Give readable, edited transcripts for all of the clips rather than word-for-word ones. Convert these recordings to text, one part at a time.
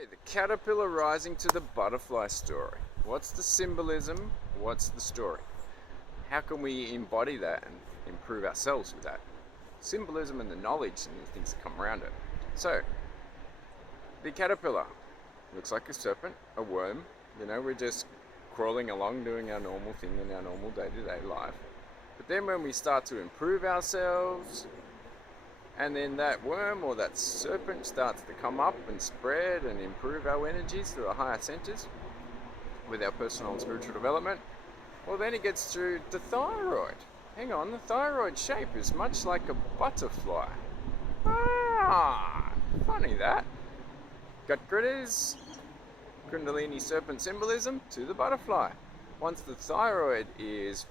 Okay, the caterpillar rising to the butterfly story. What's the symbolism? What's the story? How can we embody that and improve ourselves with that symbolism and the knowledge and the things that come around it? So, the caterpillar looks like a serpent, a worm. We're just crawling along doing our normal thing in our normal day-to-day life. But then when we start to improve ourselves, and then that worm or that serpent starts to come up and spread and improve our energies to the higher centers with our personal and spiritual development, well, then it gets through the thyroid. Hang on, the thyroid shape is much like a butterfly. Funny that. Gut critters, Kundalini serpent symbolism to the butterfly. Once the thyroid is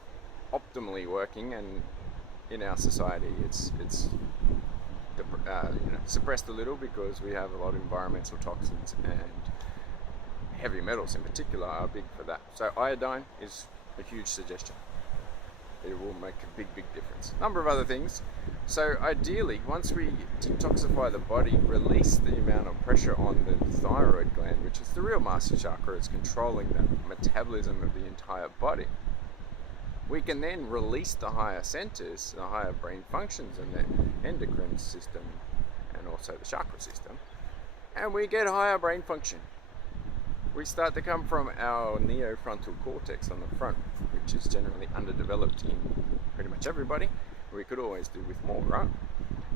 optimally working, and in our society it's suppressed a little because we have a lot of environmental toxins, and heavy metals in particular are big for that. So iodine is a huge suggestion. It will make a big difference. A number of other things. So ideally, once we detoxify the body, release the amount of pressure on the thyroid gland, which is the real master chakra, it's controlling the metabolism of the entire body. We can then release the higher centers, the higher brain functions in the endocrine system and also the chakra system, and we get higher brain function. We start to come from our neofrontal cortex on the front, which is generally underdeveloped in pretty much everybody. We could always do with more, right?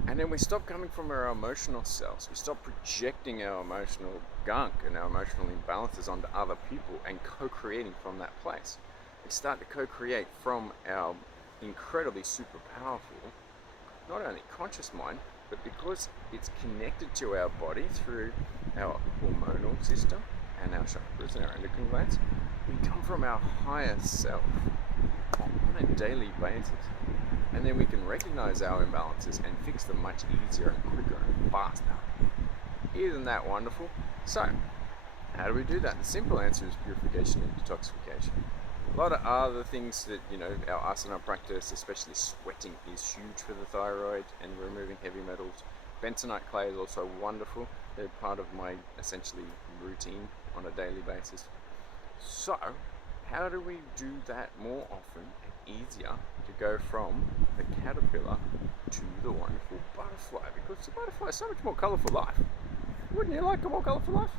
And then we stop coming from our emotional selves. We stop projecting our emotional gunk and our emotional imbalances onto other people and co-creating from that place. We start to co-create from our incredibly super powerful, not only conscious mind, but because it's connected to our body through our hormonal system and our chakras and our endocrine glands, we come from our higher self on a daily basis. And then we can recognize our imbalances and fix them much easier and quicker and faster. Isn't that wonderful? So, how do we do that? The simple answer is purification and detoxification. A lot of other things that, our asana practice, especially sweating, is huge for the thyroid and removing heavy metals. Bentonite clay is also wonderful. They're part of my essentially routine on a daily basis. So, how do we do that more often and easier to go from the caterpillar to the wonderful butterfly? Because the butterfly is so much more colourful life. Wouldn't you like a more colourful life?